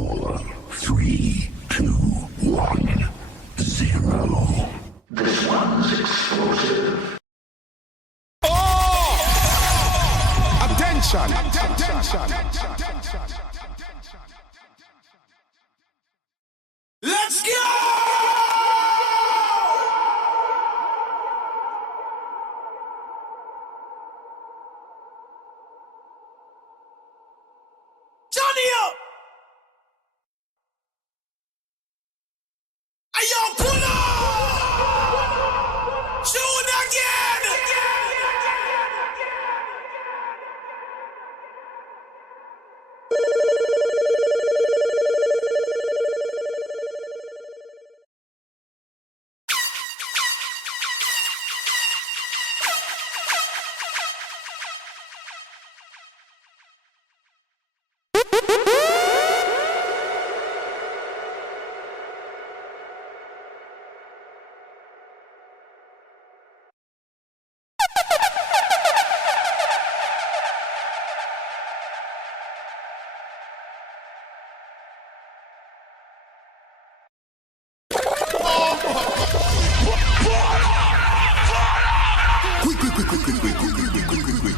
4, 3, 2, 1, 0. This one's explosive. Oh! Attention! Let's go! Johnny up! Ayo, pull up! Shoot again! Quick.